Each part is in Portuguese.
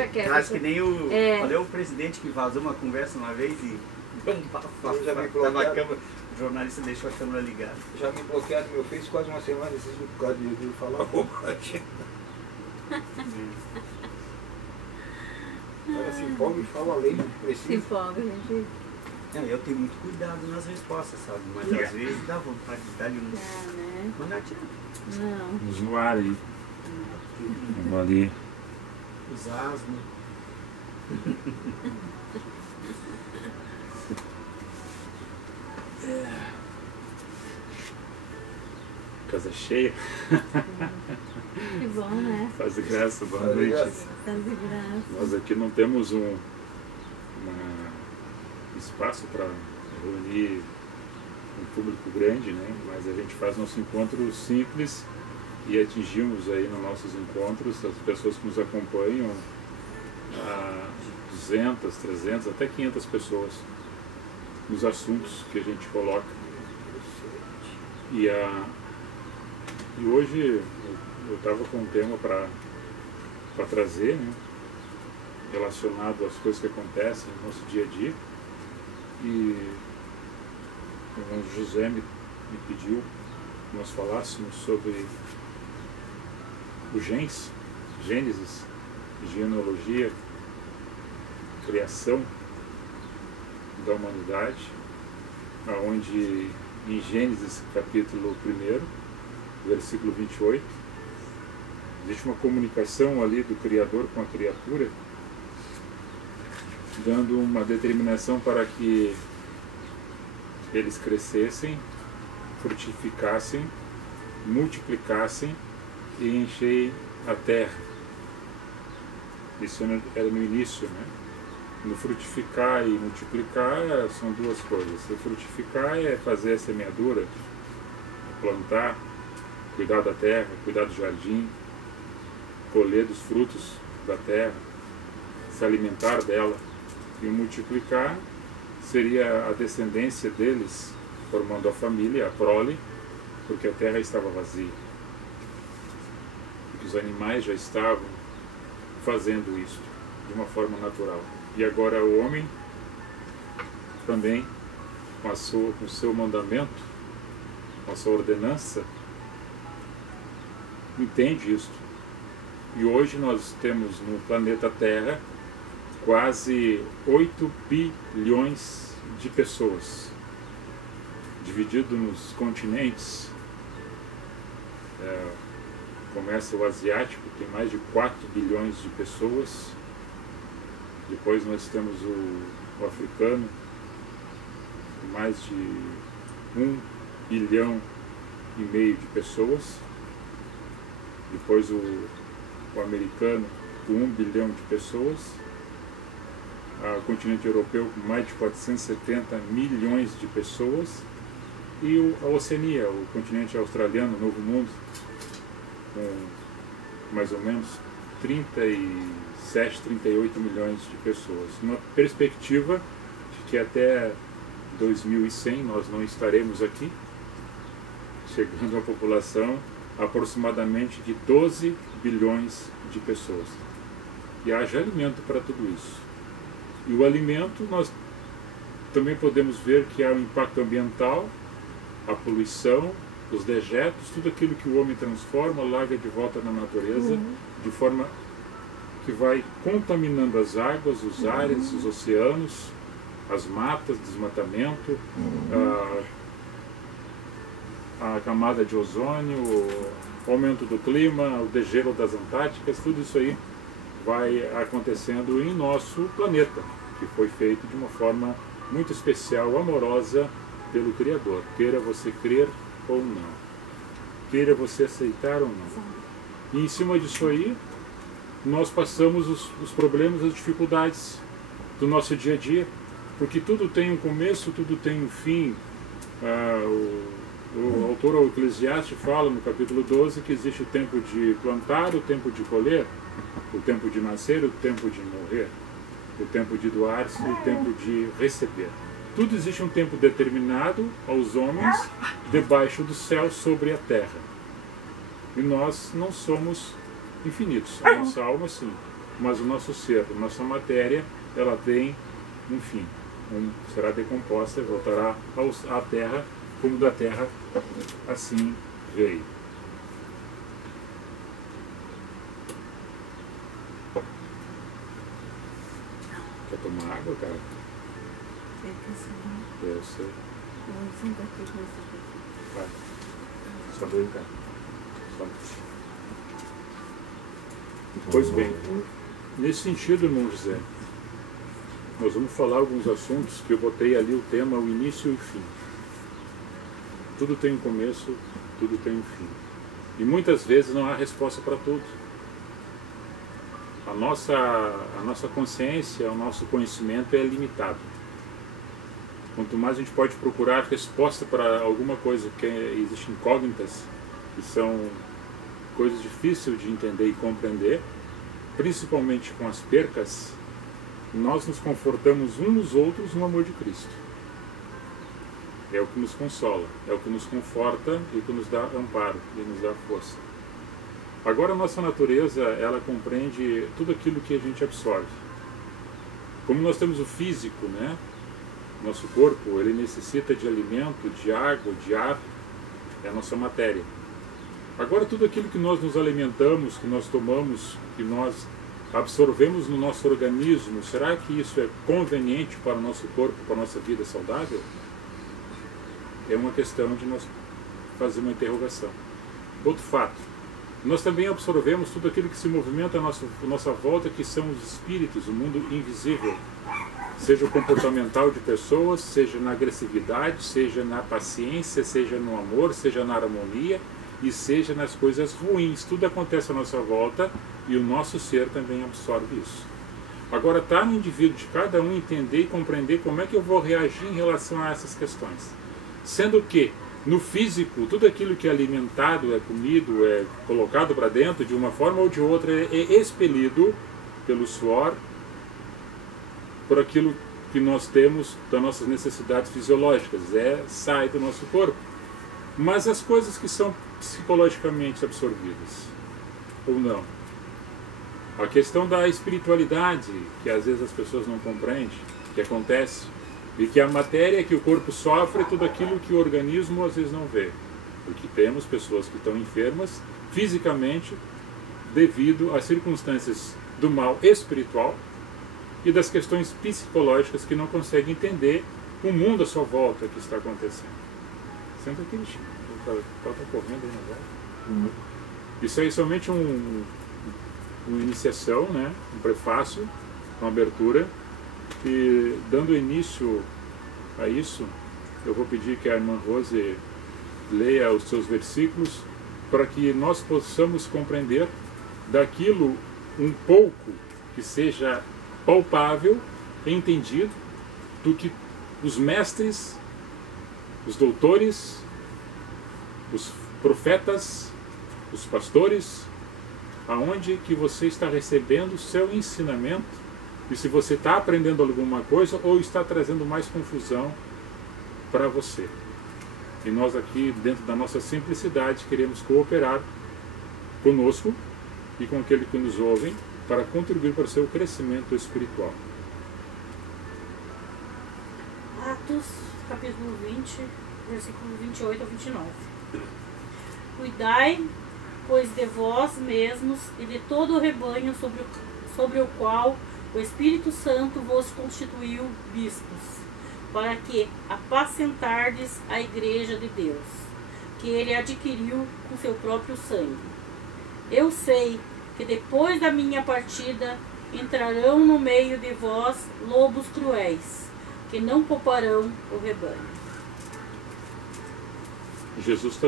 Acho que nem o... Falei o presidente que vazou uma conversa uma vez e deu um bafafá, tava a câmera, o jornalista deixou a câmera ligada. Já me bloquearam no meu Face quase uma semana, esses por causa de falar bobagem. Ela se empolga e fala além do que precisa. Se empolga, gente. Eu tenho muito cuidado nas respostas, sabe? Mas às vezes dá vontade de dar-lhe um... né? Mas não adianta. Não. Vamos zoar aí. Vamos ali. Os asmos. Casa cheia. Que bom, né? Faz de graça, boa noite. Faz de graça. Nós aqui não temos um espaço para reunir um público grande, né? Mas a gente faz nosso encontro simples e atingimos aí nos nossos encontros as pessoas que nos acompanham, 200, 300, até 500 pessoas nos assuntos que a gente coloca. E hoje eu estava com um tema para trazer, né, relacionado às coisas que acontecem no nosso dia a dia. E o irmão José me pediu que nós falássemos sobre o Gênesis, genealogia, criação da humanidade, onde em Gênesis capítulo 1, versículo 28, existe uma comunicação ali do Criador com a criatura, dando uma determinação para que eles crescessem, frutificassem, multiplicassem e enchei a terra. Isso era no início, né? No frutificar e multiplicar são duas coisas. O frutificar é fazer a semeadura, plantar, cuidar da terra, cuidar do jardim, colher dos frutos da terra, se alimentar dela. E o multiplicar seria a descendência deles, formando a família, a prole, porque a terra estava vazia. Porque os animais já estavam fazendo isso de uma forma natural. E agora o homem também, com o seu mandamento, com a sua ordenança, entende isso. E hoje nós temos no planeta Terra quase 8 bilhões de pessoas, dividido nos continentes. Começa o asiático, tem mais de 4 bilhões de pessoas. Depois nós temos o africano, com mais de 1,5 bilhão de pessoas. Depois o americano, com 1 bilhão de pessoas. O continente europeu, com mais de 470 milhões de pessoas. E a Oceania, o continente australiano, o Novo Mundo, com mais ou menos 37, 38 milhões de pessoas. Uma perspectiva de que até 2100 nós não estaremos aqui, chegando a população aproximadamente de 12 bilhões de pessoas. E haja alimento para tudo isso. E o alimento, nós também podemos ver que há o impacto ambiental, a poluição, os dejetos, tudo aquilo que o homem transforma, larga de volta na natureza, de forma que vai contaminando as águas, os ares, os oceanos, as matas, desmatamento, a camada de ozônio, o aumento do clima, o degelo das Antárticas, tudo isso aí vai acontecendo em nosso planeta, que foi feito de uma forma muito especial, amorosa pelo Criador. Queira você crer ou não, queira você aceitar ou não. E em cima disso aí, nós passamos os problemas, as dificuldades do nosso dia a dia, porque tudo tem um começo, tudo tem um fim. O autor, o Eclesiastes, fala no capítulo 12 que existe o tempo de plantar, o tempo de colher, o tempo de nascer, o tempo de morrer, o tempo de doar-se, o tempo de receber. Tudo existe um tempo determinado aos homens debaixo do céu, sobre a terra. E nós não somos infinitos. A nossa alma, sim. mas o nosso ser, a nossa matéria, ela tem, enfim, será decomposta e voltará à Terra, como da Terra assim veio. Quer tomar água, cara? Eu sei. Vai. Só brincar. Pois bem, nesse sentido, irmão José, nós vamos falar alguns assuntos que eu botei ali o tema, o início e o fim. Tudo tem um começo, tudo tem um fim. E muitas vezes não há resposta para tudo. A nossa consciência, o nosso conhecimento é limitado. Quanto mais a gente pode procurar resposta para alguma coisa que existem incógnitas, que são coisas difíceis de entender e compreender, principalmente com as percas, nós nos confortamos uns nos outros no amor de Cristo. É o que nos consola, é o que nos conforta e que nos dá amparo e nos dá força. Agora a nossa natureza, ela compreende tudo aquilo que a gente absorve. Como nós temos o físico, né? Nosso corpo, ele necessita de alimento, de água, de ar, é a nossa matéria. Agora tudo aquilo que nós nos alimentamos, que nós tomamos, que nós absorvemos no nosso organismo, será que isso é conveniente para o nosso corpo, para a nossa vida saudável? É uma questão de nós fazer uma interrogação. Outro fato, nós também absorvemos tudo aquilo que se movimenta à nossa volta, que são os espíritos, o mundo invisível. Seja o comportamental de pessoas, seja na agressividade, seja na paciência, seja no amor, seja na harmonia e seja nas coisas ruins. Tudo acontece à nossa volta e o nosso ser também absorve isso. Agora está no indivíduo de cada um entender e compreender como é que eu vou reagir em relação a essas questões. Sendo que no físico, tudo aquilo que é alimentado, é comido, é colocado para dentro de uma forma ou de outra, é expelido pelo suor, por aquilo que nós temos das nossas necessidades fisiológicas, sai do nosso corpo. Mas as coisas que são psicologicamente absorvidas, ou não? A questão da espiritualidade, que às vezes as pessoas não compreendem, que acontece, e que a matéria que o corpo sofre é tudo aquilo que o organismo às vezes não vê. Porque temos pessoas que estão enfermas fisicamente devido às circunstâncias do mal espiritual e das questões psicológicas que não conseguem entender o mundo à sua volta que está acontecendo. Senta aqui, bichinho. Está correndo aí na volta. Isso aí é somente uma iniciação, né? Um prefácio, uma abertura. E dando início a isso, eu vou pedir que a irmã Rose leia os seus versículos para que nós possamos compreender daquilo um pouco que seja palpável, entendido, do que os mestres, os doutores, os profetas, os pastores, aonde que você está recebendo o seu ensinamento, e se você está aprendendo alguma coisa ou está trazendo mais confusão para você. E nós aqui, dentro da nossa simplicidade, queremos cooperar conosco e com aqueles que nos ouvem para contribuir para o seu crescimento espiritual. Atos, capítulo 20, versículo 28 a 29. Cuidai, pois, de vós mesmos e de todo o rebanho sobre o qual o Espírito Santo vos constituiu bispos, para que apacentardes a igreja de Deus, que ele adquiriu com seu próprio sangue. Eu sei que depois da minha partida entrarão no meio de vós lobos cruéis, que não pouparão o rebanho. Jesus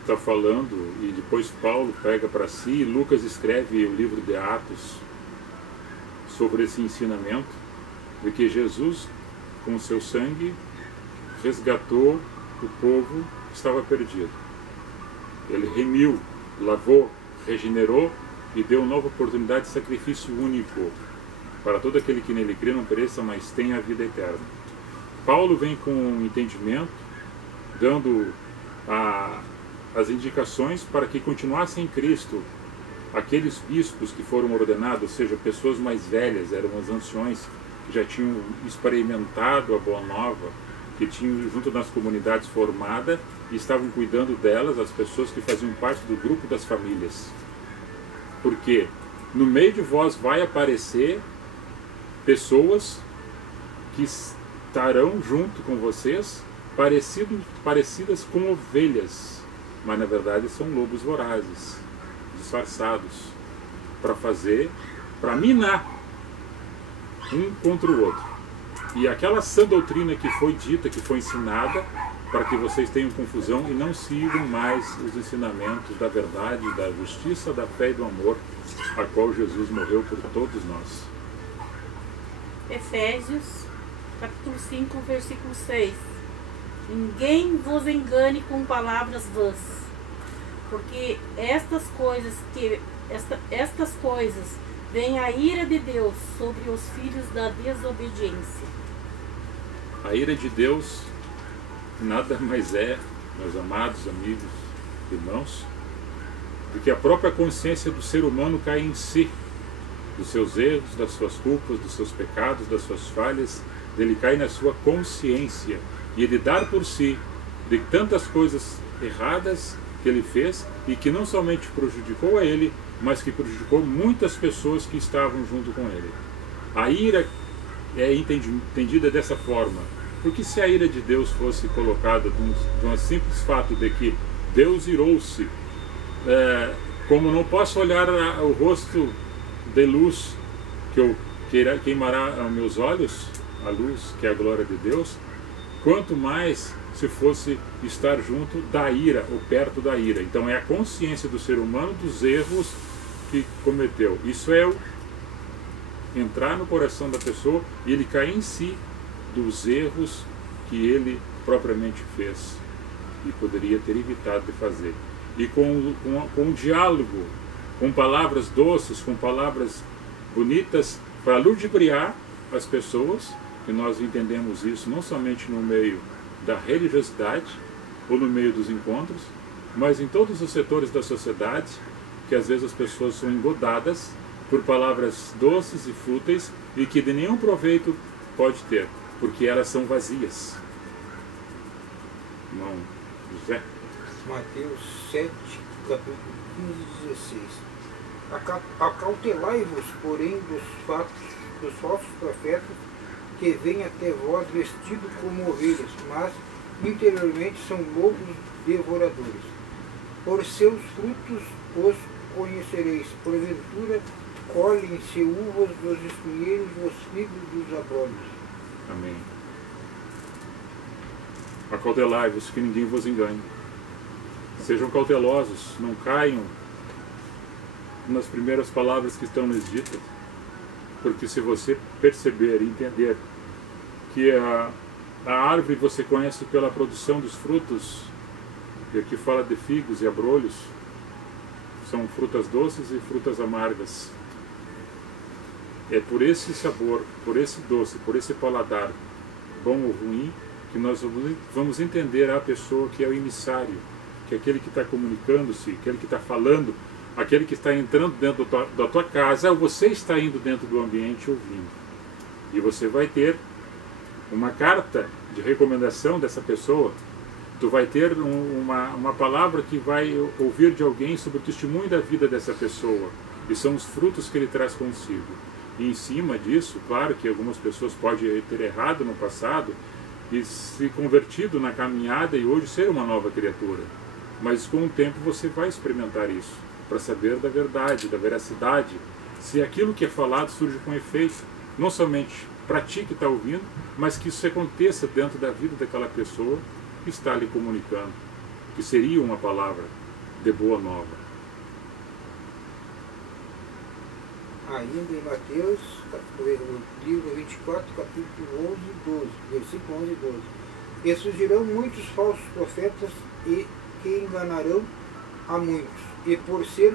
está falando, e depois Paulo pega para si, e Lucas escreve o livro de Atos sobre esse ensinamento, de que Jesus, com o seu sangue, resgatou o povo que estava perdido. Ele remiu, lavou, regenerou e deu nova oportunidade de sacrifício único para todo aquele que nele crê, não pereça, mas tenha a vida eterna. Paulo vem com um entendimento, dando as indicações para que continuassem em Cristo aqueles bispos que foram ordenados, ou seja, pessoas mais velhas, eram os anciões que já tinham experimentado a Boa Nova, que tinham junto nas comunidades formadas e estavam cuidando delas, as pessoas que faziam parte do grupo das famílias. Porque no meio de vós vai aparecer pessoas que estarão junto com vocês, parecidas com ovelhas, mas na verdade são lobos vorazes, disfarçados, para minar um contra o outro. E aquela sã doutrina que foi dita, que foi ensinada, para que vocês tenham confusão e não sigam mais os ensinamentos da verdade, da justiça, da fé e do amor, a qual Jesus morreu por todos nós. Efésios, capítulo 5, versículo 6. Ninguém vos engane com palavras vãs, porque estas coisas vem a ira de Deus sobre os filhos da desobediência. A ira de Deus nada mais é, meus amados amigos, irmãos, do que a própria consciência do ser humano cai em si, dos seus erros, das suas culpas, dos seus pecados, das suas falhas. Ele cai na sua consciência e ele dá por si de tantas coisas erradas que ele fez e que não somente prejudicou a ele, mas que prejudicou muitas pessoas que estavam junto com ele. A ira é entendida dessa forma, porque se a ira de Deus fosse colocada de um simples fato de que Deus irou-se, como não posso olhar o rosto de luz que eu queimará aos meus olhos, a luz que é a glória de Deus, quanto mais se fosse estar junto da ira ou perto da ira. Então é a consciência do ser humano dos erros que cometeu. Isso é entrar no coração da pessoa e ele cair em si dos erros que ele propriamente fez e poderia ter evitado de fazer. E com um diálogo, com palavras doces, com palavras bonitas, para ludibriar as pessoas, que nós entendemos isso não somente no meio da religiosidade ou no meio dos encontros, mas em todos os setores da sociedade, que às vezes as pessoas são engodadas por palavras doces e fúteis e que de nenhum proveito pode ter, porque elas são vazias. Irmão José. Mateus 7, capítulo 15 e 16. Acautelai-vos, porém, dos falsos profetas, que vêm até vós vestidos como ovelhas, mas interiormente são lobos devoradores. Por seus frutos os conhecereis. Porventura, colhem-se uvas dos espinheiros, os figos dos abrolhos. Amém. Acautelai-vos, que ninguém vos engane. Sejam cautelosos, não caiam nas primeiras palavras que estão nos ditas, porque se você perceber e entender que a árvore você conhece pela produção dos frutos, e aqui fala de figos e abrolhos, são frutas doces e frutas amargas. É por esse sabor, por esse doce, por esse paladar, bom ou ruim, que nós vamos entender a pessoa que é o emissário, que é aquele que está comunicando-se, aquele que está falando, aquele que está entrando dentro da tua casa, ou você está indo dentro do ambiente ouvindo. E você vai ter uma carta de recomendação dessa pessoa, tu vai ter uma palavra que vai ouvir de alguém sobre o testemunho da vida dessa pessoa, e são os frutos que ele traz consigo. E em cima disso, claro que algumas pessoas podem ter errado no passado e se convertido na caminhada e hoje ser uma nova criatura. Mas com o tempo você vai experimentar isso, para saber da verdade, da veracidade, se aquilo que é falado surge com efeito, não somente para ti que está ouvindo, mas que isso aconteça dentro da vida daquela pessoa que está lhe comunicando, que seria uma palavra de boa nova. Ainda em Mateus, livro 24, capítulo 11 e 12, versículo 11 e 12. E surgirão muitos falsos profetas e que enganarão a muitos, e por se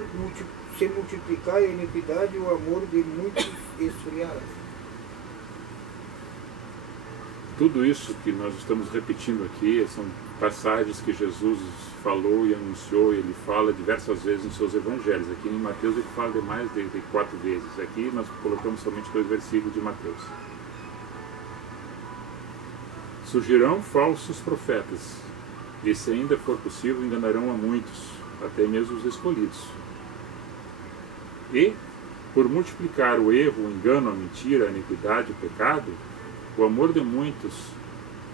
multiplicar a iniquidade, o amor de muitos esfriará. tudo isso que nós estamos repetindo aqui são passagens que Jesus falou e anunciou, ele fala diversas vezes nos seus evangelhos. Aqui em Mateus ele fala de mais de 4 vezes. Aqui nós colocamos somente 2 versículos de Mateus. Surgirão falsos profetas, e se ainda for possível enganarão a muitos, até mesmo os escolhidos. E, por multiplicar o erro, o engano, a mentira, a iniquidade, o pecado, o amor de muitos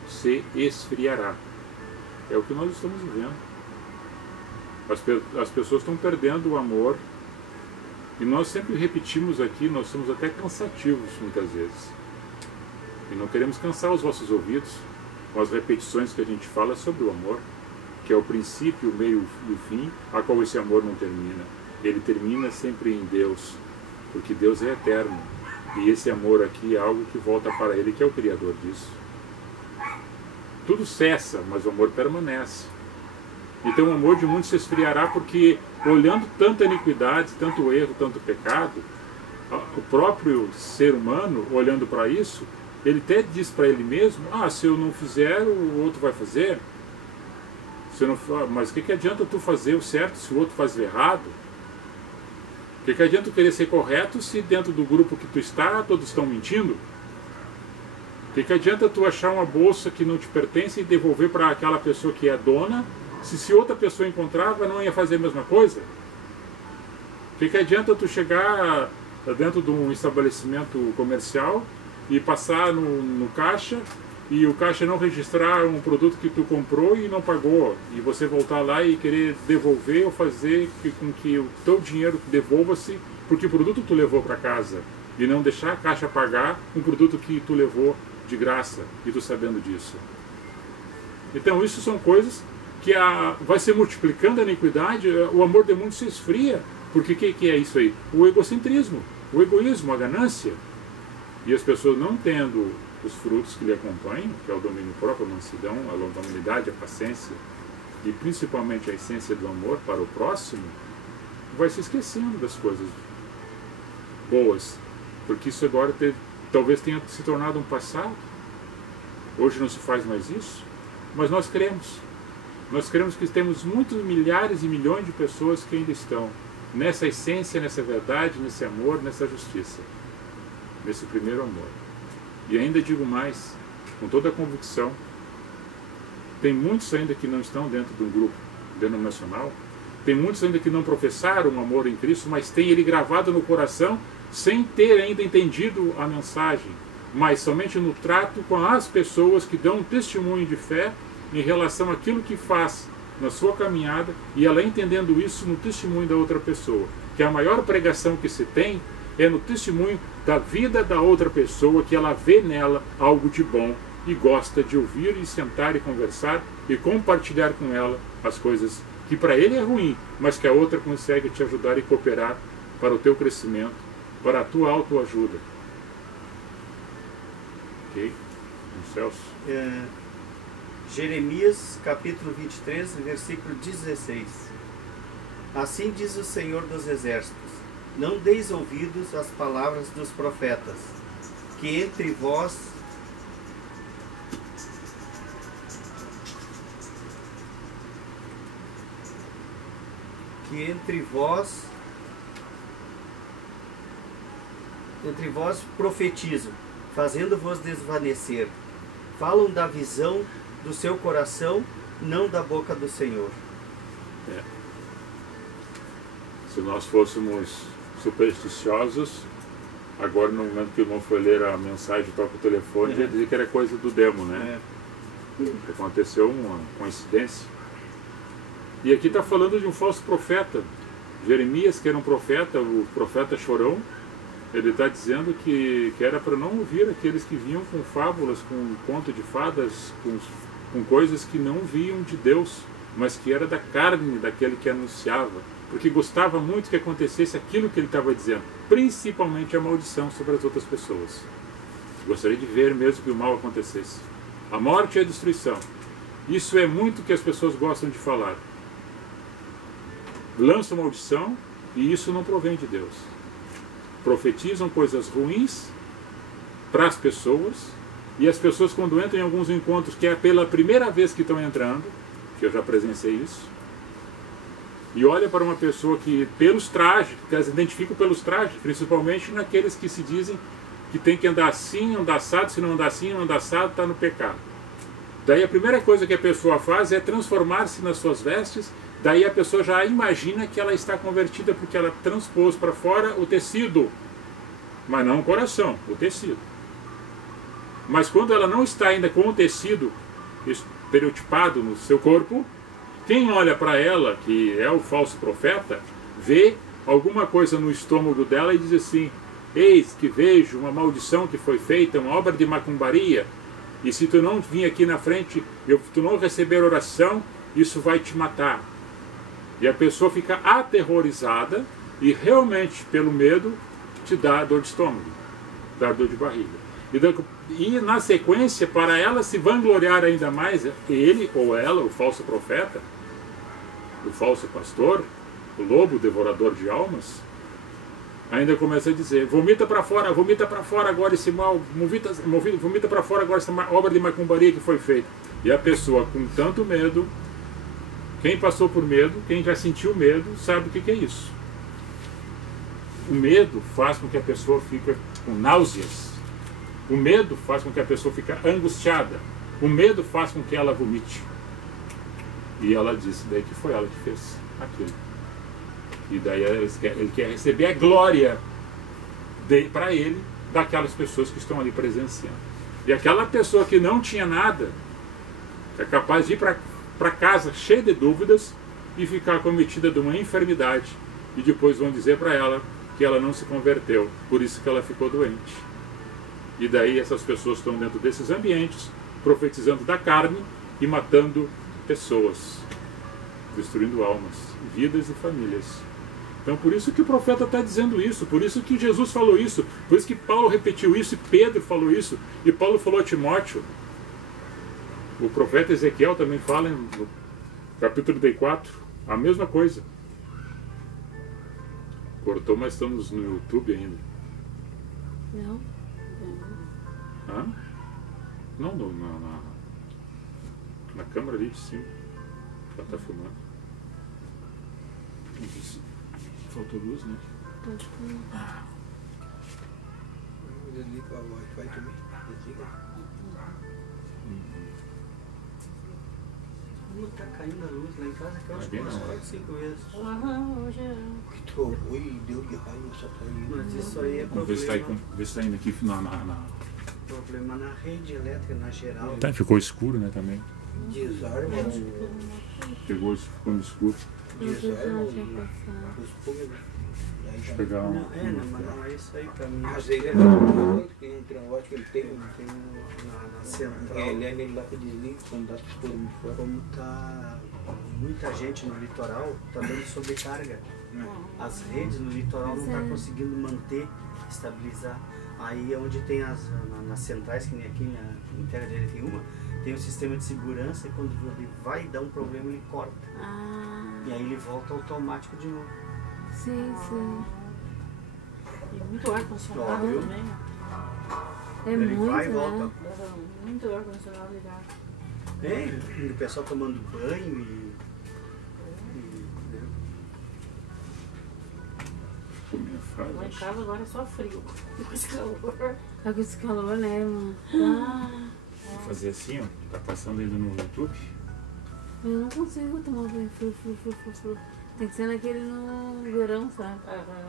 se esfriará. É o que nós estamos vivendo. As pessoas estão perdendo o amor, e nós sempre repetimos aqui, nós somos até cansativos muitas vezes. E não queremos cansar os vossos ouvidos com as repetições que a gente fala sobre o amor, que é o princípio, o meio e o fim, a qual esse amor não termina. Ele termina sempre em Deus, porque Deus é eterno. E esse amor aqui é algo que volta para Ele, que é o Criador disso. Tudo cessa, mas o amor permanece. Então o amor de muitos se esfriará, porque olhando tanta iniquidade, tanto erro, tanto pecado, o próprio ser humano, olhando para isso, ele até diz para ele mesmo: se eu não fizer, o outro vai fazer. Se eu não, mas o que adianta tu fazer o certo se o outro faz o errado? O que adianta tu querer ser correto se dentro do grupo que tu está, todos estão mentindo? O que adianta tu achar uma bolsa que não te pertence e devolver para aquela pessoa que é dona, se outra pessoa encontrava, não ia fazer a mesma coisa? O que adianta tu chegar dentro de um estabelecimento comercial e passar no caixa, e o caixa não registrar um produto que tu comprou e não pagou, e você voltar lá e querer devolver ou fazer com que o teu dinheiro devolva-se porque o produto tu levou para casa, e não deixar a caixa pagar um produto que tu levou de graça, e tu sabendo disso. Então isso são coisas que vai se multiplicando a iniquidade, o amor de muitos se esfria, porque o que é isso aí? O egocentrismo, o egoísmo, a ganância. E as pessoas não tendo os frutos que lhe acompanham, que é o domínio próprio, a mansidão, a longanimidade, a paciência, e principalmente a essência do amor para o próximo, vai se esquecendo das coisas boas, porque isso agora talvez tenha se tornado um passado. Hoje não se faz mais isso, mas nós cremos que temos muitos milhares e milhões de pessoas que ainda estão nessa essência, nessa verdade, nesse amor, nessa justiça, nesse primeiro amor. E ainda digo mais, com toda a convicção, tem muitos ainda que não estão dentro de um grupo denominacional, tem muitos ainda que não professaram o amor em Cristo, mas têm ele gravado no coração sem ter ainda entendido a mensagem, mas somente no trato com as pessoas que dão um testemunho de fé em relação àquilo que faz na sua caminhada, e ela entendendo isso no testemunho da outra pessoa, que a maior pregação que se tem é no testemunho da vida da outra pessoa, que ela vê nela algo de bom e gosta de ouvir e sentar e conversar e compartilhar com ela as coisas que para ele é ruim, mas que a outra consegue te ajudar e cooperar para o teu crescimento, para a tua autoajuda. Ok? Celso? Jeremias capítulo 23, versículo 16. Assim diz o Senhor dos Exércitos: não deis ouvidos às palavras dos profetas, que entre vós profetizam, fazendo-vos desvanecer. Falam da visão do seu coração, não da boca do Senhor. Se nós fôssemos supersticiosos, agora no momento que o irmão foi ler a mensagem, toca o telefone, já dizia que era coisa do demo, né? Aconteceu uma coincidência. E aqui está falando de um falso profeta. Jeremias, que era um profeta, o profeta chorão, ele está dizendo que era para não ouvir aqueles que vinham com fábulas, com conto de fadas, com coisas que não viam de Deus, mas que era da carne daquele que anunciava, porque gostava muito que acontecesse aquilo que ele estava dizendo, principalmente a maldição sobre as outras pessoas. Gostaria de ver mesmo que o mal acontecesse. A morte e a destruição. Isso é muito que as pessoas gostam de falar. Lançam maldição e isso não provém de Deus. Profetizam coisas ruins para as pessoas E as pessoas, quando entram em alguns encontros, que é pela primeira vez que estão entrando, que eu já presenciei isso, e olha para uma pessoa que, pelos trajes, porque elas identificam pelos trajes, principalmente naqueles que se dizem que tem que andar assim, andar assado, se não andar assim, não andar assado, está no pecado. Daí a primeira coisa que a pessoa faz é transformar-se nas suas vestes, daí a pessoa já imagina que ela está convertida porque ela transpôs para fora o tecido, mas não o coração, o tecido. Mas quando ela não está ainda com o tecido estereotipado no seu corpo, quem olha para ela, que é o falso profeta, vê alguma coisa no estômago dela e diz assim: eis que vejo uma maldição que foi feita, uma obra de macumbaria, e se tu não vir aqui na frente, tu não receber oração, isso vai te matar. E a pessoa fica aterrorizada e realmente, pelo medo, te dá dor de estômago, dá dor de barriga. E na sequência, para ela se vangloriar ainda mais, ele ou ela, o falso profeta, o falso pastor, o lobo devorador de almas, ainda começa a dizer: vomita para fora agora esse mal, vomita para fora agora essa obra de macumbaria que foi feita. E a pessoa com tanto medo, quem passou por medo, quem já sentiu medo, sabe o que é isso. O medo faz com que a pessoa fique com náuseas. O medo faz com que a pessoa fique angustiada. O medo faz com que ela vomite. E ela disse daí que foi ela que fez aquilo. E daí ele quer receber a glória para ele daquelas pessoas que estão ali presenciando. E aquela pessoa que não tinha nada é capaz de ir para casa cheia de dúvidas e ficar acometida de uma enfermidade. E depois vão dizer para ela que ela não se converteu, por isso que ela ficou doente. E daí essas pessoas estão dentro desses ambientes, profetizando da carne e matando pessoas, destruindo almas, vidas e famílias. Então por isso que o profeta está dizendo isso, por isso que Jesus falou isso, por isso que Paulo repetiu isso e Pedro falou isso, e Paulo falou a Timóteo. O profeta Ezequiel também fala no capítulo 4, a mesma coisa. Cortou, mas estamos no YouTube ainda. Não. Hã? Não, na câmera ali de cima. Já está filmando. Faltou luz, né? Desliga o Wi-Fi também. Desliga. Como tá caindo a luz lá em casa, que eu acho que Bem umas na hora. 4, 5 vezes. Hoje é. Que trovou e deu de raio essa aí. Mas isso aí é Vamos ver se está indo aqui problema na rede elétrica, na geral. Tá, ficou escuro, né, também. Desarma Ficou no escuro. desarma Já tinha passado. os fogos. Aí já Pegar um... Não, mas não é isso aí pra mim. Mas ele é outro que entra, eu acho que ele tem Tem na central. ele é nele lá que desliga quando dá por fora. Como tá muita gente no litoral, tá dando sobrecarga. As redes no litoral não tá conseguindo manter, estabilizar. Aí é onde tem nas centrais, que nem aqui em Terra de Areia tem uma, tem um sistema de segurança e quando ele vai dar um problema ele corta. E aí ele volta automático de novo. Sim, sim. E muito ar-condicionado Óbvio. também. É Ele muito, vai e né? volta. Muito ar-condicionado ligado. E o pessoal tomando banho né? Lá em casa agora é só frio. Com esse calor. Tá com esse calor, né, irmã? Vou fazer assim, ó. Tá passando ainda no YouTube. Eu não consigo tomar banho frio. Tem que ser naquele no verão, sabe?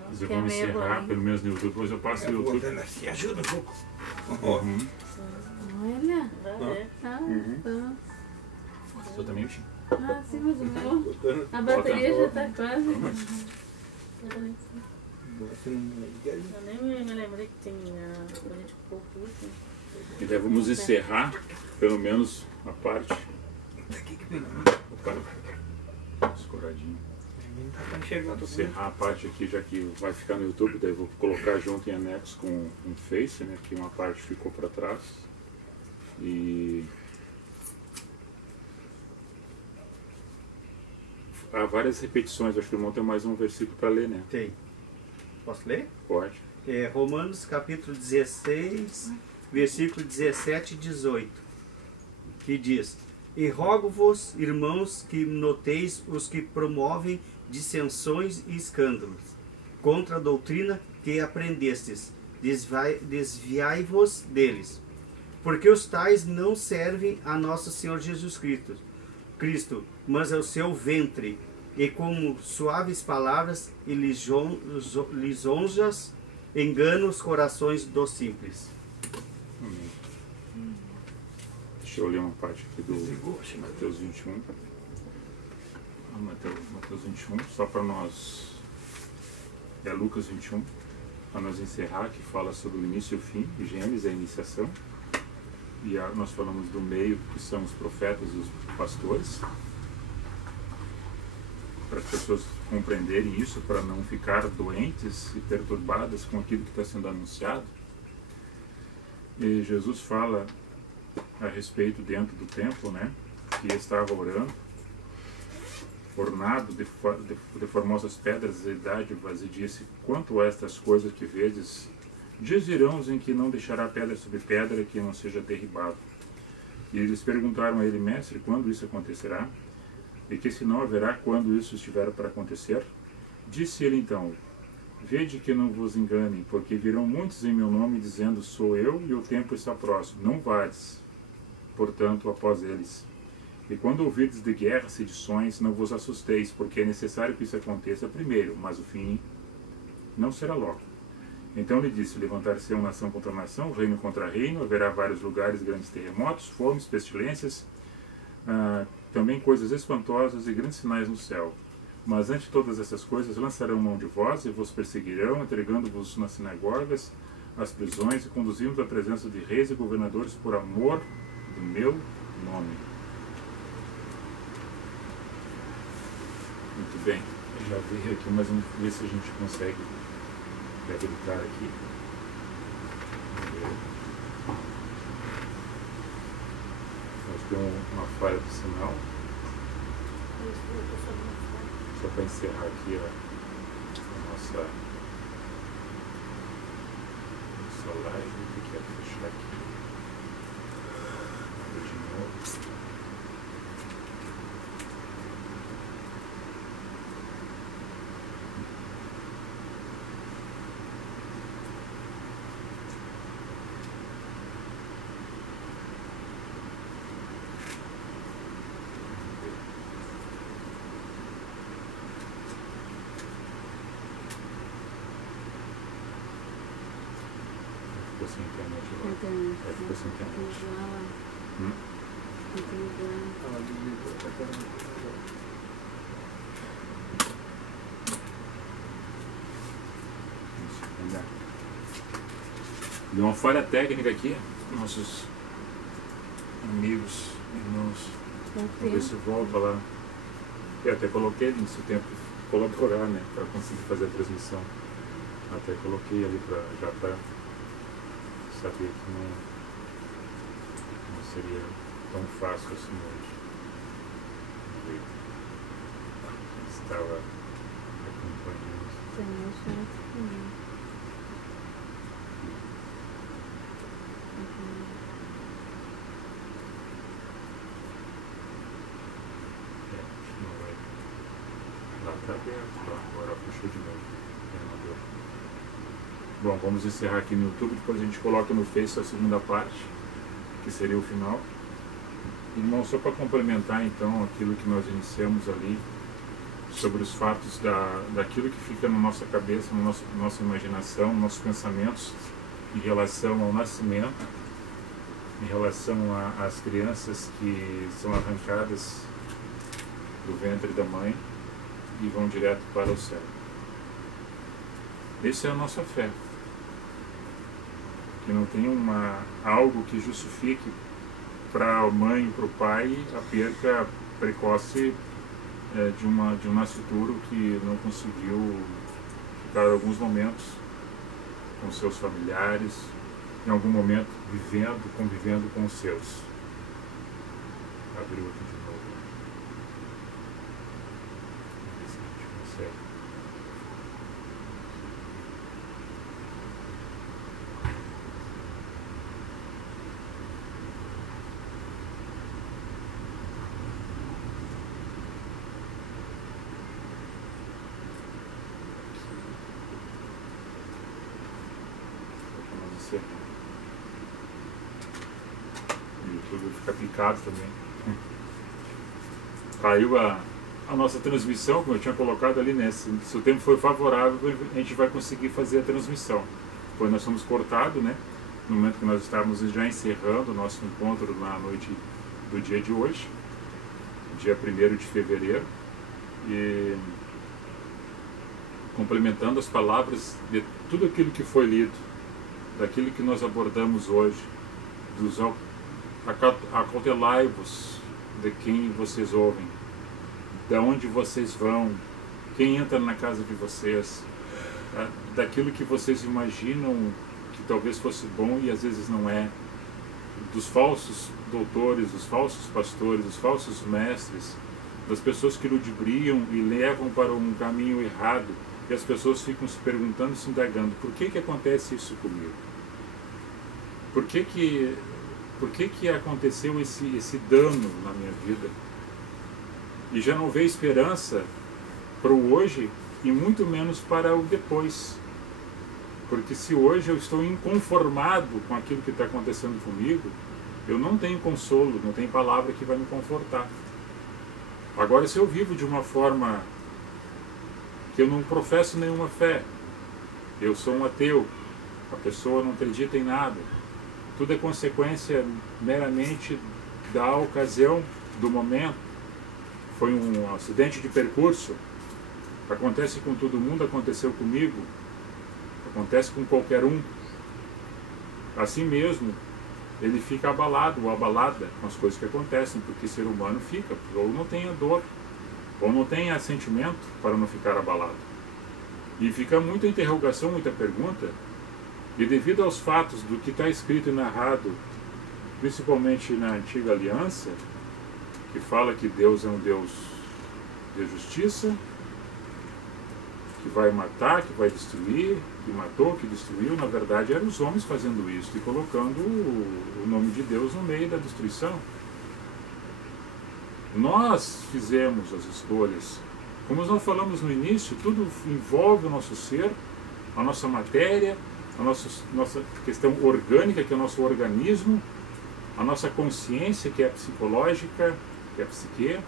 Mas eu Que é vou meio encerrar, bolinho. pelo menos no YouTube, depois eu passo no YouTube. Botando assim, ajuda um pouco. Uhum. Olha. Vai ver. Tá. Eu também mexi. Sim, mas o meu. A bateria já tá quase. Eu também sei. Você não liga. Eu nem me lembrei que tem a gente pôr tudo. E daí vamos encerrar, pelo menos, a parte. Tá aqui que pegou. Opa, escoradinho. Não tá pra enxergar todo mundo. Encerrar a parte aqui, já que vai ficar no YouTube, daí eu vou colocar junto em anexo com um Face, né? Que uma parte ficou para trás. E há várias repetições, acho que o irmão tem mais um versículo para ler, né? Tem. Posso ler? Pode. Romanos capítulo 16, versículo 17 e 18, que diz: E rogo-vos, irmãos, que noteis os que promovem dissensões e escândalos contra a doutrina que aprendestes, desviai-vos deles, porque os tais não servem a nosso Senhor Jesus Cristo, mas ao seu ventre, e com suaves palavras e lisonjas enganam os corações dos simples. Amém. Deixa eu ler uma parte aqui do Mateus 21. Mateus 21, só para nós. É Lucas 21, para nós encerrar, que fala sobre o início e o fim. Gênesis é a iniciação. E nós falamos do meio, que são os profetas e os pastores. Para as pessoas compreenderem isso, para não ficar doentes e perturbadas com aquilo que está sendo anunciado. E Jesus fala a respeito dentro do templo, né, que estava orando, ornado de formosas pedras e dádivas, e disse: Quanto a estas coisas que vedes, dias virão em que não deixará pedra sobre pedra que não seja derribado. E eles perguntaram a ele: Mestre, quando isso acontecerá? E que sinal haverá quando isso estiver para acontecer? Disse ele então: Vede que não vos enganem, porque virão muitos em meu nome dizendo: Sou eu, e o tempo está próximo. Não vades, portanto, após eles. E quando ouvirdes de guerras e sedições, não vos assusteis, porque é necessário que isso aconteça primeiro, mas o fim não será logo. Então lhe disse: Levantar-se-ão nação contra nação, reino contra reino, haverá vários lugares grandes terremotos, fomes, pestilências, também coisas espantosas e grandes sinais no céu. Mas ante todas essas coisas lançarão mão de vós e vos perseguirão, entregando-vos nas sinagogas, às prisões e conduzindo à presença de reis e governadores por amor do meu nome. Muito bem, eu já vi aqui, mas vamos ver se a gente consegue habilitar aqui. Vamos ver. Nós temos uma falha do sinal. Só para encerrar aqui a nossa live, que quero fechar aqui. Vou de novo. Ficou sem internet lá. Ficou sem internet. Deu uma falha técnica aqui, nossos amigos, irmãos. Vamos ver se volta lá. Eu até coloquei ali nesse tempo colaborar, né, para conseguir fazer a transmissão. Até coloquei ali já para saber que não seria tão fácil assim hoje. Estava acompanhando. Lá está aberto, agora fechou de novo. Bom, vamos encerrar aqui no YouTube, depois a gente coloca no Face a segunda parte, que seria o final. Irmão, só para complementar então aquilo que nós iniciamos ali, sobre os fatos daquilo que fica na nossa cabeça, na nossa imaginação, nos nossos pensamentos, em relação ao nascimento, em relação às crianças que são arrancadas do ventre da mãe e vão direto para o céu. Essa é a nossa fé. Que não tem algo que justifique para a mãe e para o pai a perca precoce de um nascituro que não conseguiu ficar alguns momentos com seus familiares, em algum momento convivendo com os seus. Abriu aqui de novo. Vamos ver se a gente consegue. encerrar. O YouTube fica picado também. Caiu a nossa transmissão, como eu tinha colocado ali, né? Se o tempo for favorável, a gente vai conseguir fazer a transmissão. Depois nós fomos cortados, né? No momento que nós estávamos já encerrando o nosso encontro na noite do dia de hoje, dia 1º de fevereiro, e complementando as palavras de tudo aquilo que foi lido, daquilo que nós abordamos hoje, dos acautelai-vos de quem vocês ouvem, de onde vocês vão, quem entra na casa de vocês, daquilo que vocês imaginam que talvez fosse bom e às vezes não é, dos falsos doutores, dos falsos pastores, dos falsos mestres, das pessoas que ludibriam e levam para um caminho errado, e as pessoas ficam se perguntando, se indagando, por que acontece isso comigo? Por que aconteceu esse dano na minha vida? E já não vê esperança para o hoje e muito menos para o depois. Porque se hoje eu estou inconformado com aquilo que está acontecendo comigo, eu não tenho consolo, não tenho palavra que vai me confortar. Agora, se eu vivo de uma forma que eu não professo nenhuma fé, eu sou um ateu, a pessoa não acredita em nada, tudo é consequência meramente da ocasião, do momento, foi um acidente de percurso, acontece com todo mundo, aconteceu comigo, acontece com qualquer um. Assim mesmo, ele fica abalado ou abalada com as coisas que acontecem, porque o ser humano fica, ou não tenha dor, ou não tenha sentimento para não ficar abalado. E fica muita interrogação, muita pergunta, e devido aos fatos do que está escrito e narrado, principalmente na Antiga Aliança, que fala que Deus é um Deus de justiça, que vai matar, que vai destruir, que matou, que destruiu, na verdade eram os homens fazendo isso e colocando o nome de Deus no meio da destruição. Nós fizemos as escolhas. Como nós falamos no início, tudo envolve o nosso ser, a nossa matéria, a nossa questão orgânica, que é o nosso organismo, a nossa consciência, que é a psicológica, que é a psique,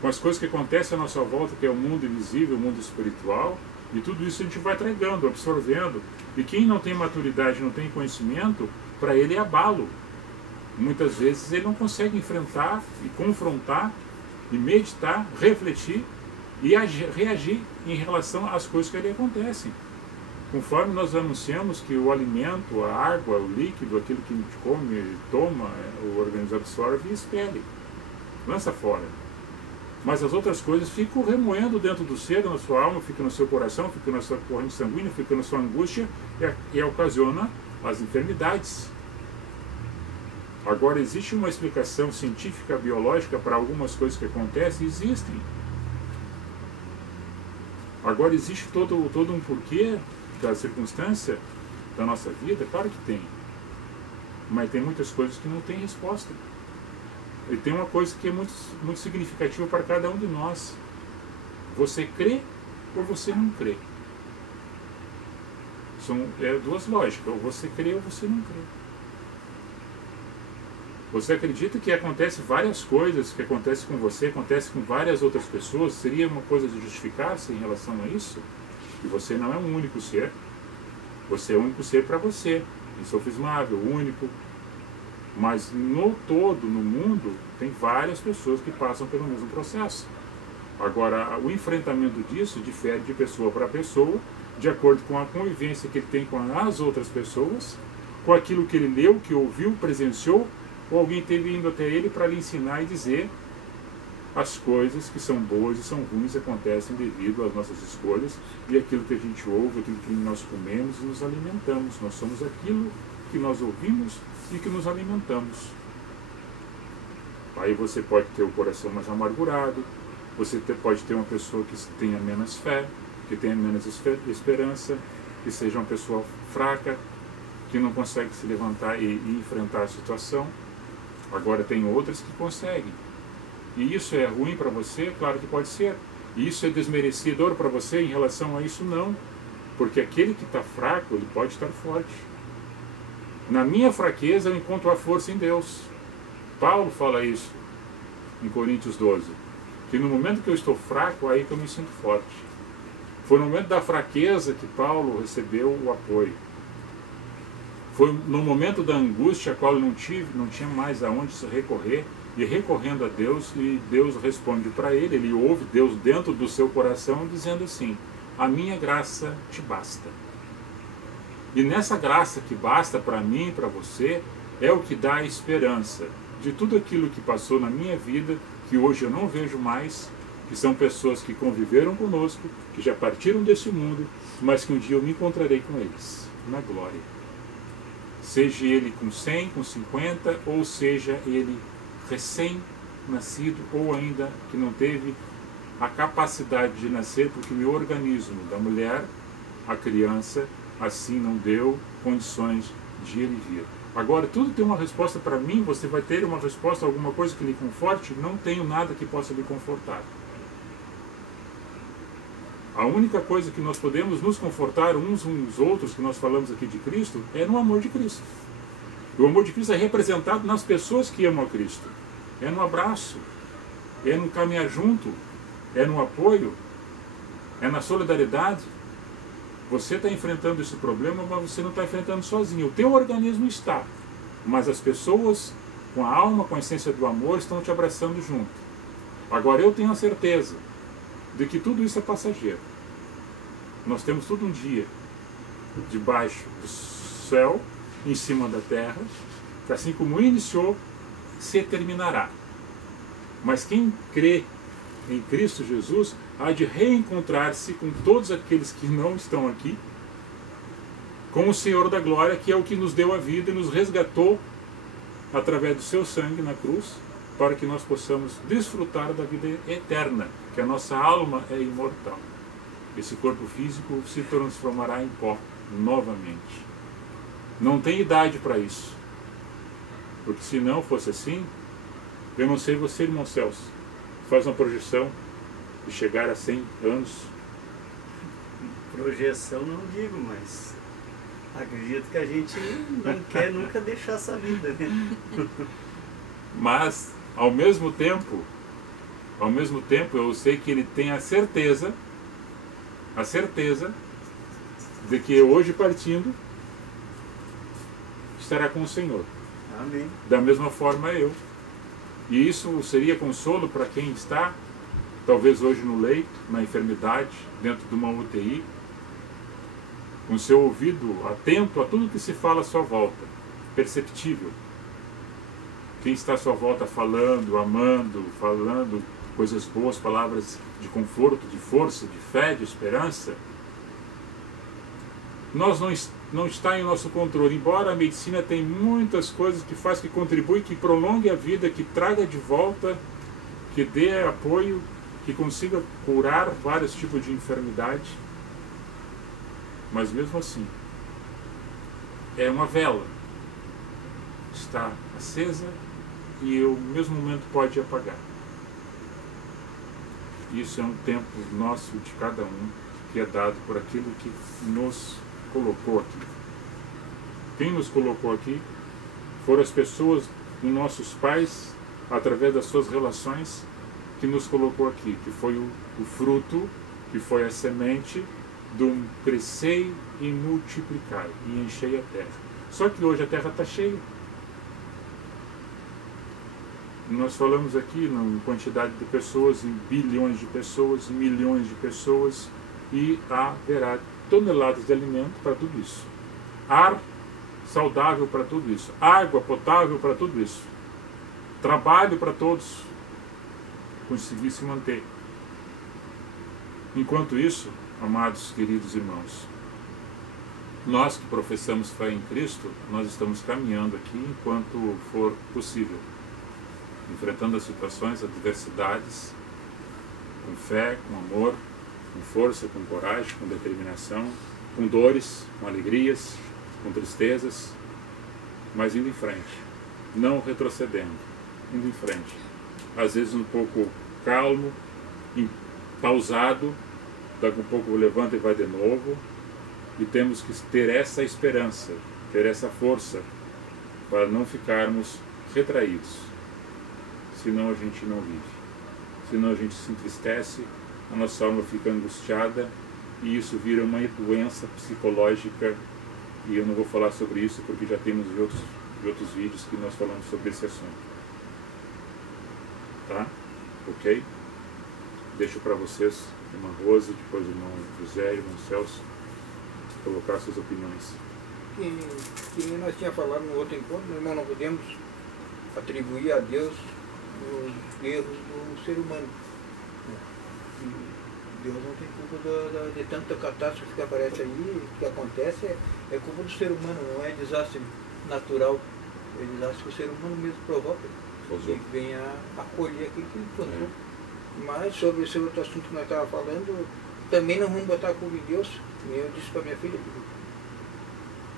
com as coisas que acontecem à nossa volta, que é o mundo invisível, o mundo espiritual, e tudo isso a gente vai tragando, absorvendo. E quem não tem maturidade, não tem conhecimento, para ele é abalo. Muitas vezes ele não consegue enfrentar e confrontar, e meditar, refletir e reagir em relação às coisas que ali acontecem. Conforme nós anunciamos que o alimento, a água, o líquido, aquilo que a gente come, toma, o organismo absorve e expele, lança fora. Mas as outras coisas ficam remoendo dentro do ser, na sua alma, ficam no seu coração, ficam na sua corrente sanguínea, ficam na sua angústia e ocasiona as enfermidades. Agora, existe uma explicação científica, biológica para algumas coisas que acontecem? Existem. Agora, existe todo um porquê da circunstância da nossa vida? Claro que tem. Mas tem muitas coisas que não tem resposta. E tem uma coisa que é muito, muito significativa para cada um de nós. Você crê ou você não crê? São duas lógicas. Ou você crê ou você não crê. Você acredita que acontece várias coisas que acontecem com você, acontecem com várias outras pessoas? Seria uma coisa de justificar-se em relação a isso? Que você não é um único ser. Você é o único ser para você. Insofismável, único. Mas no todo, no mundo, tem várias pessoas que passam pelo mesmo processo. Agora, o enfrentamento disso difere de pessoa para pessoa, de acordo com a convivência que ele tem com as outras pessoas, com aquilo que ele leu, que ouviu, presenciou, ou alguém teve indo até ele para lhe ensinar e dizer as coisas que são boas e são ruins acontecem devido às nossas escolhas e aquilo que a gente ouve, aquilo que nós comemos e nos alimentamos. Nós somos aquilo que nós ouvimos e que nos alimentamos. Aí você pode ter o coração mais amargurado, você pode ter uma pessoa que tenha menos fé, que tenha menos esperança, que seja uma pessoa fraca, que não consegue se levantar e enfrentar a situação. Agora tem outras que conseguem. E isso é ruim para você? Claro que pode ser. E isso é desmerecedor para você em relação a isso? Não. Porque aquele que está fraco, ele pode estar forte. Na minha fraqueza eu encontro a força em Deus. Paulo fala isso em Coríntios 12. Que no momento que eu estou fraco, aí que eu me sinto forte. Foi no momento da fraqueza que Paulo recebeu o apoio. Foi no momento da angústia a qual eu não tinha mais aonde se recorrer, e recorrendo a Deus, e Deus responde para ele ouve Deus dentro do seu coração dizendo assim: a minha graça te basta. E nessa graça que basta para mim e para você, é o que dá a esperança de tudo aquilo que passou na minha vida, que hoje eu não vejo mais, que são pessoas que conviveram conosco, que já partiram desse mundo, mas que um dia eu me encontrarei com eles, na glória. Seja ele com 100, com 50, ou seja ele recém-nascido, ou ainda que não teve a capacidade de nascer, porque o meu organismo da mulher, a criança, assim não deu condições de ele vir. Agora, tudo tem uma resposta para mim, você vai ter uma resposta, alguma coisa que lhe conforte? Não tenho nada que possa lhe confortar. A única coisa que nós podemos nos confortar uns nos outros, que nós falamos aqui de Cristo, é no amor de Cristo. O amor de Cristo é representado nas pessoas que amam a Cristo. É no abraço, é no caminhar junto, é no apoio, é na solidariedade. Você está enfrentando esse problema, mas você não está enfrentando sozinho. O teu organismo está, mas as pessoas com a alma, com a essência do amor, estão te abraçando junto. Agora, eu tenho a certeza de que tudo isso é passageiro. Nós temos todo um dia debaixo do céu, em cima da terra, que assim como iniciou, se terminará. Mas quem crê em Cristo Jesus há de reencontrar-se com todos aqueles que não estão aqui, com o Senhor da Glória, que é o que nos deu a vida e nos resgatou através do seu sangue na cruz, para que nós possamos desfrutar da vida eterna, que a nossa alma é imortal. Esse corpo físico se transformará em pó novamente. Não tem idade para isso. Porque se não fosse assim, eu não sei você, irmão Celso, faz uma projeção de chegar a 100 anos. Projeção não digo, mas acredito que a gente não quer nunca deixar essa vida, né? Mas, ao mesmo tempo, eu sei que ele tem a certeza de que hoje partindo, estará com o Senhor. Amém. Da mesma forma eu. E isso seria consolo para quem está, talvez hoje no leito, na enfermidade, dentro de uma UTI, com seu ouvido atento a tudo que se fala à sua volta, perceptível. Quem está à sua volta falando, amando, falando coisas boas, palavras de conforto, de força, de fé, de esperança, nós não está em nosso controle, embora a medicina tenha muitas coisas que faz, que contribui, que prolongue a vida, que traga de volta, que dê apoio, que consiga curar vários tipos de enfermidade, mas mesmo assim, é uma vela, está acesa e o mesmo momento pode apagar. Isso é um tempo nosso, de cada um, que é dado por aquilo que nos colocou aqui. Quem nos colocou aqui foram as pessoas, os nossos pais, através das suas relações, que nos colocou aqui, que foi o fruto, que foi a semente do crescer e multiplicar e encher a terra. Só que hoje a terra está cheia. Nós falamos aqui na quantidade de pessoas, em bilhões de pessoas, em milhões de pessoas, e haverá toneladas de alimento para tudo isso. Ar saudável para tudo isso. Água potável para tudo isso. Trabalho para todos conseguir se manter. Enquanto isso, amados, queridos irmãos, nós que professamos fé em Cristo, nós estamos caminhando aqui enquanto for possível, enfrentando as situações, adversidades, com fé, com amor, com força, com coragem, com determinação, com dores, com alegrias, com tristezas, mas indo em frente, não retrocedendo, indo em frente. Às vezes um pouco calmo, pausado, daqui a pouco levanta e vai de novo, e temos que ter essa esperança, ter essa força para não ficarmos retraídos. Senão a gente não vive. Senão a gente se entristece, a nossa alma fica angustiada e isso vira uma doença psicológica. E eu não vou falar sobre isso porque já temos outros vídeos que nós falamos sobre esse assunto. Tá? Ok? Deixo para vocês, irmã Rose, depois o irmão José e o irmão Celso, colocar suas opiniões. Que nem nós tínhamos falado no outro encontro, meu irmão, não podemos atribuir a Deus os erros do ser humano. E Deus não tem culpa de tanta catástrofe que aparece aí, que acontece, é culpa do ser humano, não é desastre natural, é desastre que o ser humano mesmo provoca. E vem a acolher aquilo que ele plantou. Mas sobre esse outro assunto que nós estávamos falando, também não vamos botar a culpa em Deus. Eu disse para minha filha,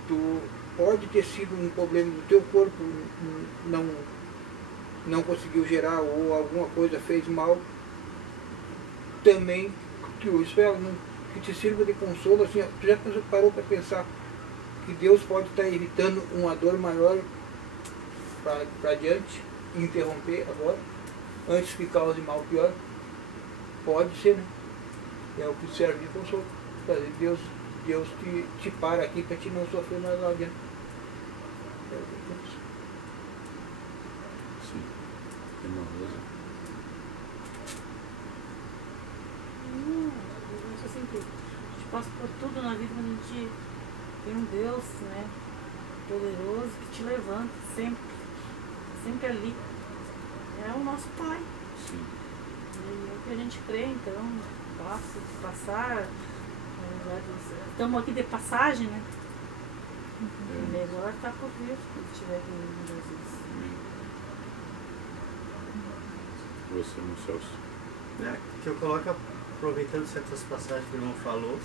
tu pode ter sido um problema do teu corpo, não conseguiu gerar ou alguma coisa fez mal, também que o espero que te sirva de consolo. Assim, tu já parou para pensar que Deus pode estar evitando uma dor maior para adiante, interromper agora, antes que cause mal pior? Pode ser, né? É o que serve de consolo. Deus te para aqui para te não sofrer mais lá adiante. É o que acontece. Sim. Irmã Rosa. Assim, que a gente passa por tudo na vida, mas a gente tem um Deus, né, poderoso, que te levanta sempre ali. É o nosso Pai. Sim. E é o que a gente crê, então, passar. Estamos aqui de passagem, né? O melhor está por vir, quando estiver com Jesus. Você, irmão Celso. Que eu coloco, aproveitando certas passagens que o irmão falou,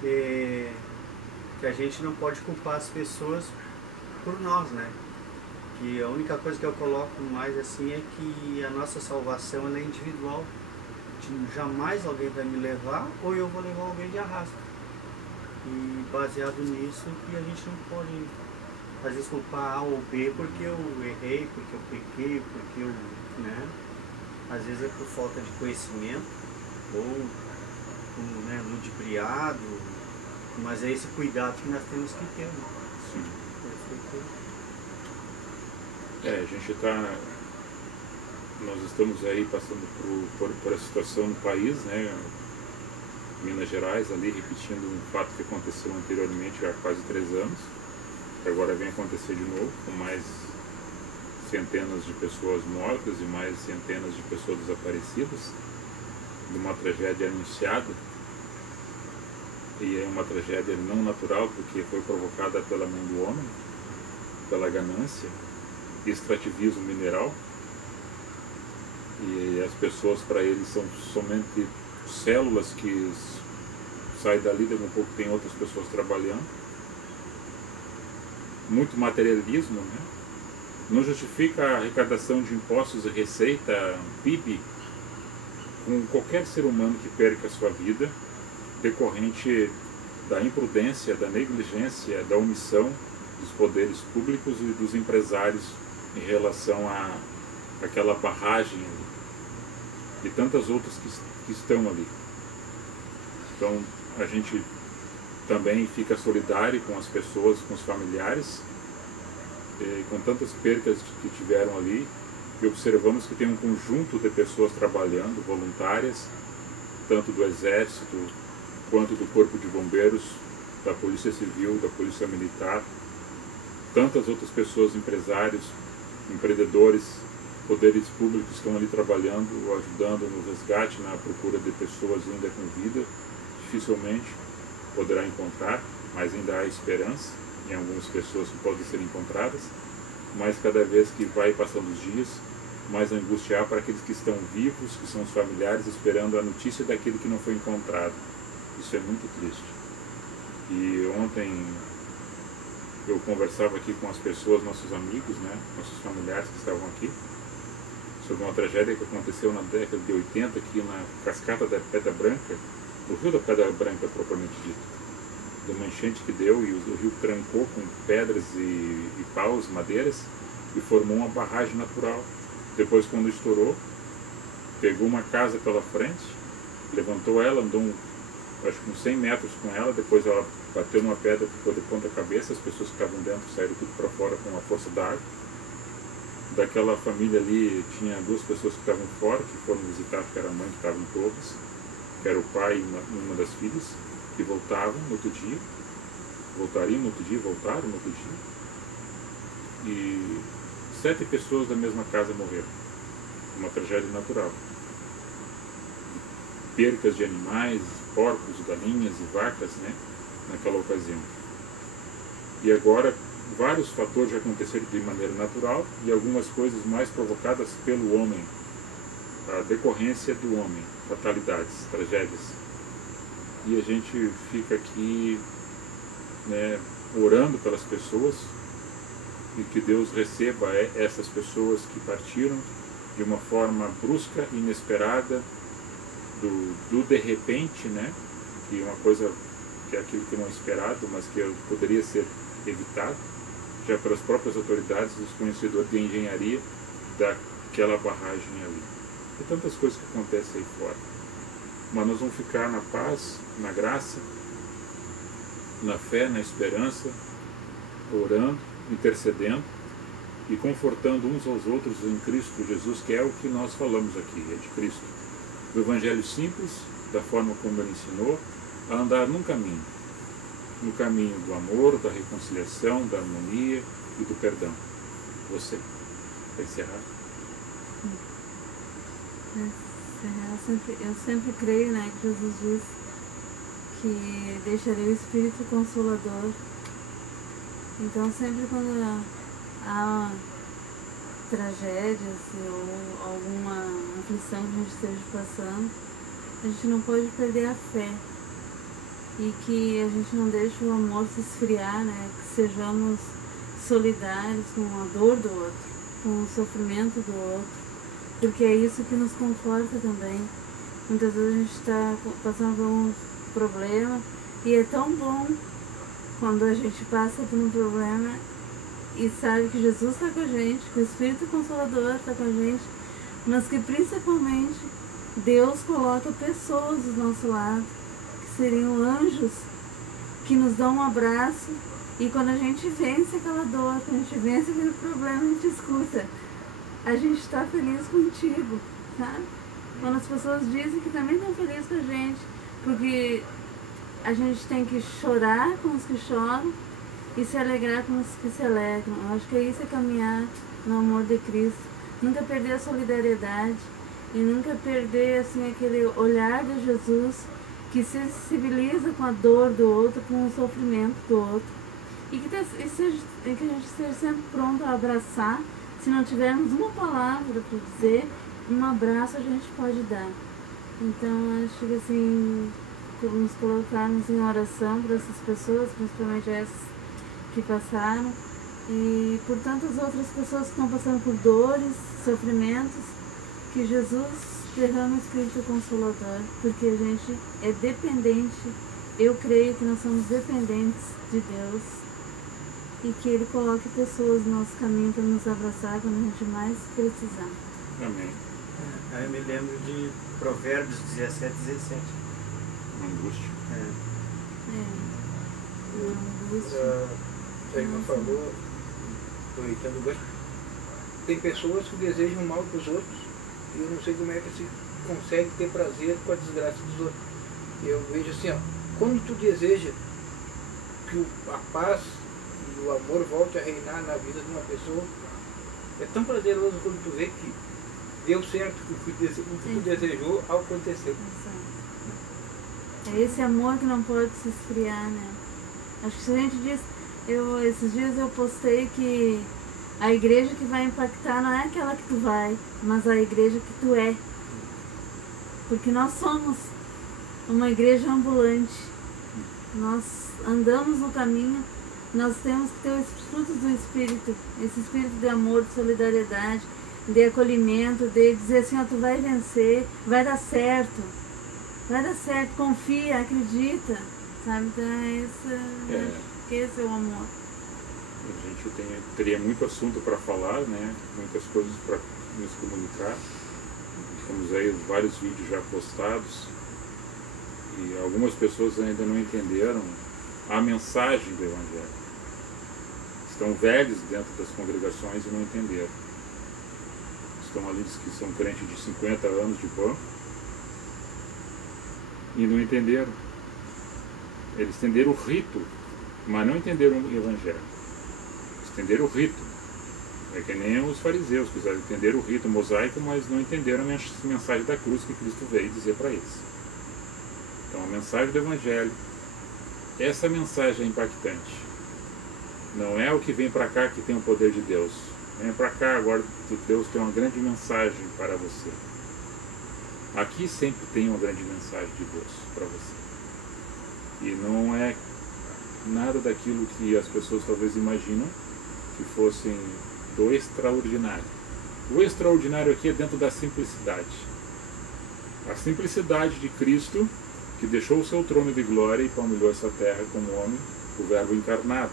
que a gente não pode culpar as pessoas por nós, né? Que a única coisa que eu coloco mais assim é que a nossa salvação ela é individual. Jamais alguém vai me levar ou eu vou levar alguém de arrasto. E baseado nisso que a gente não pode às vezes culpar A ou B porque eu errei, porque eu pequei, porque eu, né? Às vezes é por falta de conhecimento ou né, ludibriado, mas é esse cuidado que nós temos que ter, né? Sim. A gente está... Nós estamos aí passando por essa situação no país, né? Minas Gerais, ali repetindo um fato que aconteceu anteriormente há quase 3 anos, que agora vem acontecer de novo, com mais centenas de pessoas mortas e mais centenas de pessoas desaparecidas, de uma tragédia anunciada, e é uma tragédia não natural, porque foi provocada pela mão do homem, pela ganância, extrativismo mineral, e as pessoas para eles são somente células que saem dali, daqui a pouco tem outras pessoas trabalhando. Muito materialismo, né? Não justifica a arrecadação de impostos e receita, PIB, com qualquer ser humano que perca a sua vida, decorrente da imprudência, da negligência, da omissão dos poderes públicos e dos empresários em relação a aquela barragem ali, e tantas outras que estão ali. Então a gente também fica solidário com as pessoas, com os familiares, com tantas percas que tiveram ali, e observamos que tem um conjunto de pessoas trabalhando, voluntárias, tanto do Exército quanto do Corpo de Bombeiros, da Polícia Civil, da Polícia Militar, tantas outras pessoas, empresários, empreendedores, poderes públicos estão ali trabalhando, ajudando no resgate, na procura de pessoas ainda com vida. Dificilmente poderá encontrar, mas ainda há esperança em algumas pessoas que podem ser encontradas, mas cada vez que vai passando os dias, mais angústia há para aqueles que estão vivos, que são os familiares, esperando a notícia daquele que não foi encontrado. Isso é muito triste. E ontem eu conversava aqui com as pessoas, nossos amigos, né, nossos familiares que estavam aqui, sobre uma tragédia que aconteceu na década de 80 aqui na cascata da Pedra Branca, no rio da Pedra Branca propriamente dito. de uma enchente que deu e o rio trancou com pedras e paus, madeiras, e formou uma barragem natural. Depois, quando estourou, pegou uma casa pela frente, levantou ela, andou acho que uns 100 metros com ela, depois ela bateu numa pedra, ficou de ponta cabeça, as pessoas que estavam dentro saíram tudo para fora com a força da água. Daquela família ali, tinha 2 pessoas que estavam fora, que foram visitar, que era a mãe que estava em Torres, que era o pai e uma das filhas, que voltavam no outro dia, voltariam no outro dia, voltaram no outro dia. E 7 pessoas da mesma casa morreram. Uma tragédia natural. Percas de animais, porcos, galinhas e vacas, né, naquela ocasião. E agora, vários fatores já aconteceram de maneira natural e algumas coisas mais provocadas pelo homem, a decorrência do homem, fatalidades, tragédias. E a gente fica aqui, né, orando pelas pessoas e que Deus receba essas pessoas que partiram de uma forma brusca, inesperada, do de repente, né, que é uma coisa que é aquilo que não é esperado, mas que poderia ser evitado, já pelas próprias autoridades, dos conhecedores de engenharia daquela barragem ali. E tantas coisas que acontecem aí fora. Mas nós vamos ficar na paz, na graça, na fé, na esperança, orando, intercedendo e confortando uns aos outros em Cristo Jesus, que é o que nós falamos aqui, é de Cristo. O Evangelho simples, da forma como ele ensinou, a andar num caminho. No caminho do amor, da reconciliação, da harmonia e do perdão. Você, para encerrar. Eu sempre creio, né, que Jesus diz que deixarei o Espírito Consolador. Então sempre quando há tragédias ou alguma aflição que a gente esteja passando, a gente não pode perder a fé. E que a gente não deixe o amor se esfriar, né? Que sejamos solidários com a dor do outro, com o sofrimento do outro, porque é isso que nos conforta também. Muitas vezes a gente está passando por um problema e é tão bom quando a gente passa por um problema e sabe que Jesus está com a gente, que o Espírito Consolador está com a gente, mas que principalmente Deus coloca pessoas do nosso lado, seriam anjos que nos dão um abraço, e quando a gente vence aquela dor, quando a gente vence aquele problema, a gente escuta: a gente está feliz contigo, tá? Quando as pessoas dizem que também estão felizes com a gente, porque a gente tem que chorar com os que choram e se alegrar com os que se alegram. Eu acho que isso é caminhar no amor de Cristo, nunca perder a solidariedade e nunca perder assim aquele olhar de Jesus, que se sensibiliza com a dor do outro, com o sofrimento do outro. E que a gente esteja sempre pronto a abraçar. Se não tivermos uma palavra para dizer, um abraço a gente pode dar. Então acho que assim, nos colocarmos em oração para essas pessoas, principalmente essas que passaram, e por tantas outras pessoas que estão passando por dores, sofrimentos, que Jesus derrama o Espírito Consolador, porque a gente é dependente. Eu creio que nós somos dependentes de Deus e que Ele coloque pessoas no nosso caminho para nos abraçar quando a gente mais precisar. Amém. Eu me lembro de Provérbios 17:17. Angústia. A irmã falou, aproveitando o gancho, tem pessoas que desejam mal para os outros, e eu não sei como é que se consegue ter prazer com a desgraça dos outros. Eu vejo assim, ó, quando tu deseja que a paz e o amor volte a reinar na vida de uma pessoa, é tão prazeroso quando tu vê que deu certo, que o que tu desejou aconteceu. É esse amor que não pode se esfriar, né? Acho que se a gente diz, esses dias eu postei que a igreja que vai impactar não é aquela que tu vai, mas a igreja que tu é. Porque nós somos uma igreja ambulante. Nós andamos no caminho, nós temos que ter os frutos do Espírito, esse Espírito de amor, de solidariedade, de acolhimento, de dizer assim, ó, tu vai vencer, vai dar certo, confia, acredita, sabe? Então que esse é o amor. A gente teria muito assunto para falar, né? Muitas coisas para nos comunicar. Temos aí vários vídeos já postados e algumas pessoas ainda não entenderam a mensagem do Evangelho. Estão velhos dentro das congregações e não entenderam. Estão ali, diz que são crentes de 50 anos de banco e não entenderam. Eles entenderam o rito, mas não entenderam o Evangelho. Eles entenderam o rito. É que nem os fariseus, quiseram entender o rito mosaico, mas não entenderam a mensagem da cruz que Cristo veio dizer para eles. Então a mensagem do Evangelho, essa mensagem é impactante. Não é o que vem para cá que tem o poder de Deus. Vem para cá agora, Deus tem uma grande mensagem para você. Aqui sempre tem uma grande mensagem de Deus para você. E não é nada daquilo que as pessoas talvez imaginam que fossem do extraordinário. O extraordinário aqui é dentro da simplicidade. A simplicidade de Cristo, que deixou o seu trono de glória e palmilhou essa terra como homem, o Verbo encarnado.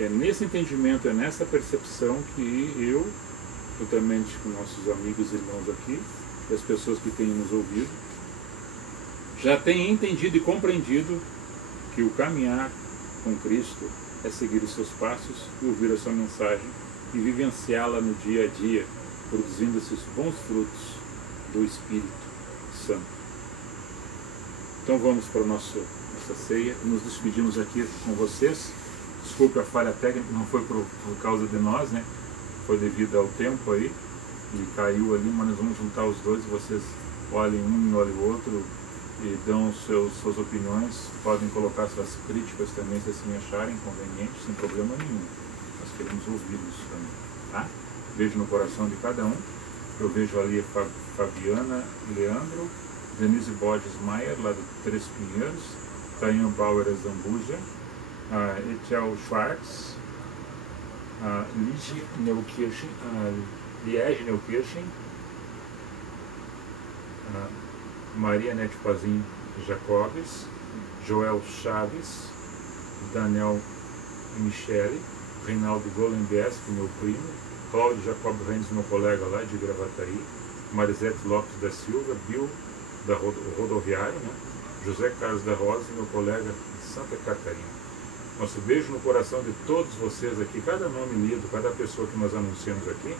É nesse entendimento, é nessa percepção que eu, juntamente com nossos amigos e irmãos aqui, e as pessoas que têm nos ouvido, já têm entendido e compreendido que o caminhar com Cristo é seguir os seus passos e ouvir a sua mensagem e vivenciá-la no dia a dia, produzindo esses bons frutos do Espírito Santo. Então vamos para a nossa ceia, nos despedimos aqui com vocês. Desculpe a falha técnica, não foi por causa de nós, né? Foi devido ao tempo aí, e caiu ali, mas nós vamos juntar os dois, vocês olhem um e olhem o outro, e dão suas opiniões, podem colocar suas críticas também, se assim acharem conveniente, sem problema nenhum. Nós queremos ouvir isso também, tá? Beijo no coração de cada um. Eu vejo ali a Fabiana Leandro, Denise Borges Maier, lá do Três Pinheiros, Tainha Bauer Zambuja, Etiel Schwartz, Liege Neukirchen, Maria Nete Pazin Jacobes, Joel Chaves, Daniel Michele, Reinaldo Golenbesk, meu primo, Cláudio Jacob Renz, meu colega lá de Gravataí, Marisete Lopes da Silva, Bill da Rodoviária, né? José Carlos da Rosa, meu colega de Santa Catarina. Nosso beijo no coração de todos vocês aqui, cada nome lido, cada pessoa que nós anunciamos aqui.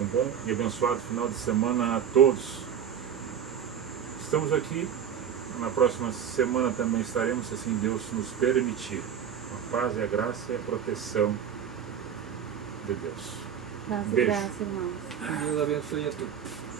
Um bom e abençoado final de semana a todos. Estamos aqui, na próxima semana também estaremos, se assim Deus nos permitir. A paz e a graça e a proteção de Deus. Paz e Beijo. graça, irmãos. Deus abençoe a todos.